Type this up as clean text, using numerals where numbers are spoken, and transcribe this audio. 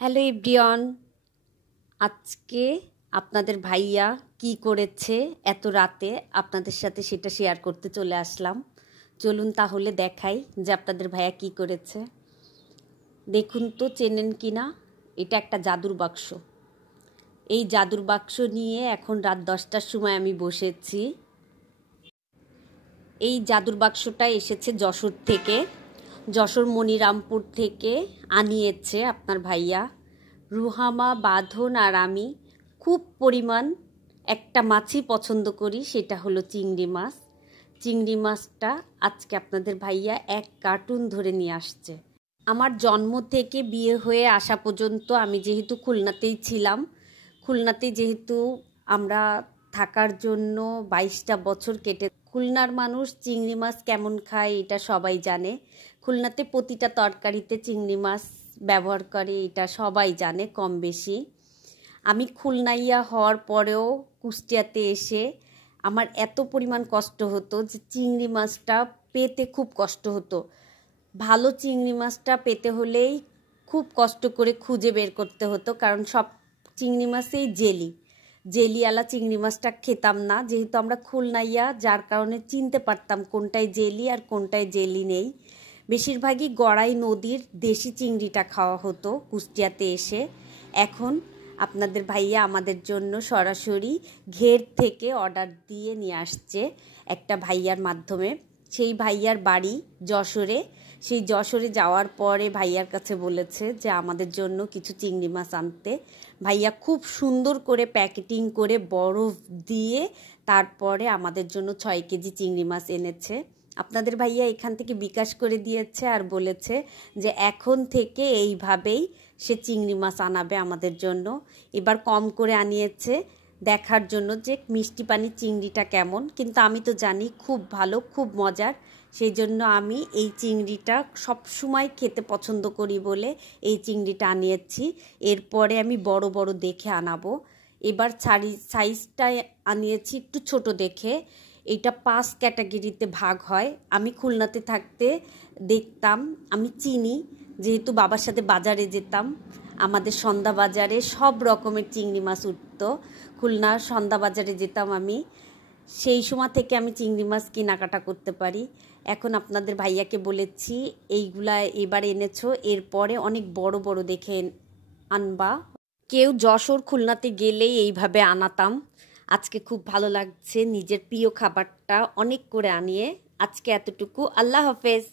Hello everyone, আজকে আপনাদের ভাইয়া কি করেছে এত রাতে আপনাদের সাথে সেটা শেয়ার করতে চলে আসলাম। চলুন তাহলে দেখাই যে আপনাদের ভাইয়া কি করেছে। দেখুন তো চেনেন কি না, এটা একটা জাদুর বাক্স। এই জাদুর বাক্স নিয়ে এখন রাত 10টার সময় আমি বসেছি। এই জাদুর বাক্সটা এসেছে যশোর থেকে, যশোর মনিরামপুর থেকে আনিয়েছে আপনার ভাইয়া। রুহামা, বাঁধন আর আমি খুব পরিমাণ একটা মাছই পছন্দ করি, সেটা হলো চিংড়ি মাছ। চিংড়ি মাছটা আজকে আপনাদের ভাইয়া এক কার্টুন ধরে নিয়ে আসছে। আমার জন্ম থেকে বিয়ে হয়ে আসা পর্যন্ত আমি যেহেতু খুলনাতেই ছিলাম, খুলনাতে যেহেতু আমরা থাকার জন্য 22টা বছর কেটে, খুলনার মানুষ চিংড়ি মাছ কেমন খায় এটা সবাই জানে। খুলনাতে প্রতিটা তরকারিতে চিংড়ি মাছ ব্যবহার করে, এটা সবাই জানে কম বেশি। আমি খুলনাইয়া হওয়ার পরেও কুষ্টিয়াতে এসে আমার এত পরিমাণ কষ্ট হতো যে চিংড়ি মাছটা পেতে খুব কষ্ট হতো। ভালো চিংড়ি মাছটা পেতে হলেই খুব কষ্ট করে খুঁজে বের করতে হতো, কারণ সব চিংড়ি মাছেই জেলিওয়ালা চিংড়ি মাছটা খেতাম না, যেহেতু আমরা খুলনাইয়া, যার কারণে চিনতে পারতাম কোনটায় জেলি আর কোনটায় জেলি নেই। বেশিরভাগই গড়াই নদীর দেশি চিংড়িটা খাওয়া হতো কুষ্টিয়াতে এসে। এখন আপনাদের ভাইয়া আমাদের জন্য সরাসরি ঘের থেকে অর্ডার দিয়ে নিয়ে আসছে একটা ভাইয়ার মাধ্যমে। সেই ভাইয়ার বাড়ি যশোরে। সেই যশোরে যাওয়ার পরে ভাইয়ার কাছে বলেছে যে আমাদের জন্য কিছু চিংড়ি মাছ আনতে। ভাইয়া খুব সুন্দর করে প্যাকেটিং করে বরফ দিয়ে তারপরে আমাদের জন্য 6 কেজি চিংড়ি মাছ এনেছে। আপনাদের ভাইয়া এখান থেকে বিকাশ করে দিয়েছে আর বলেছে যে এখন থেকে এইভাবেই সে চিংড়ি মাছ আনাবে আমাদের জন্য। এবার কম করে আনিয়েছে দেখার জন্য যে মিষ্টি পানির চিংড়িটা কেমন, কিন্তু আমি তো জানি খুব ভালো, খুব মজার। সেই জন্য আমি এই চিংড়িটা সবসময় খেতে পছন্দ করি বলে এই চিংড়িটা আনিয়েছি। এরপরে আমি বড় বড় দেখে আনাবো। এবার সাইজটা আনিয়েছি একটু ছোট দেখে। এইটা 5 ক্যাটাগরিতে ভাগ হয়। আমি খুলনাতে থাকতে দেখতাম, আমি চিনি যেহেতু বাবার সাথে বাজারে যেতাম, আমাদের সন্ধ্যা বাজারে সব রকমের চিংড়ি মাছ উঠত। খুলনার সন্ধ্যা বাজারে যেতাম আমি, সেই সময় থেকে আমি চিংড়ি মাছ কেনাকাটা করতে পারি। এখন আপনাদের ভাইয়াকে বলেছি এইগুলা এবার এনেছো, এরপরে অনেক বড় বড় দেখে আনবা। কেউ যশোর খুলনাতে গেলেই এইভাবে আনাতাম। আজকে খুব ভালো লাগছে নিজের প্রিয় খাবারটা অনেক করে আনিয়ে। আজকে এতটুকু, আল্লাহ হাফেজ।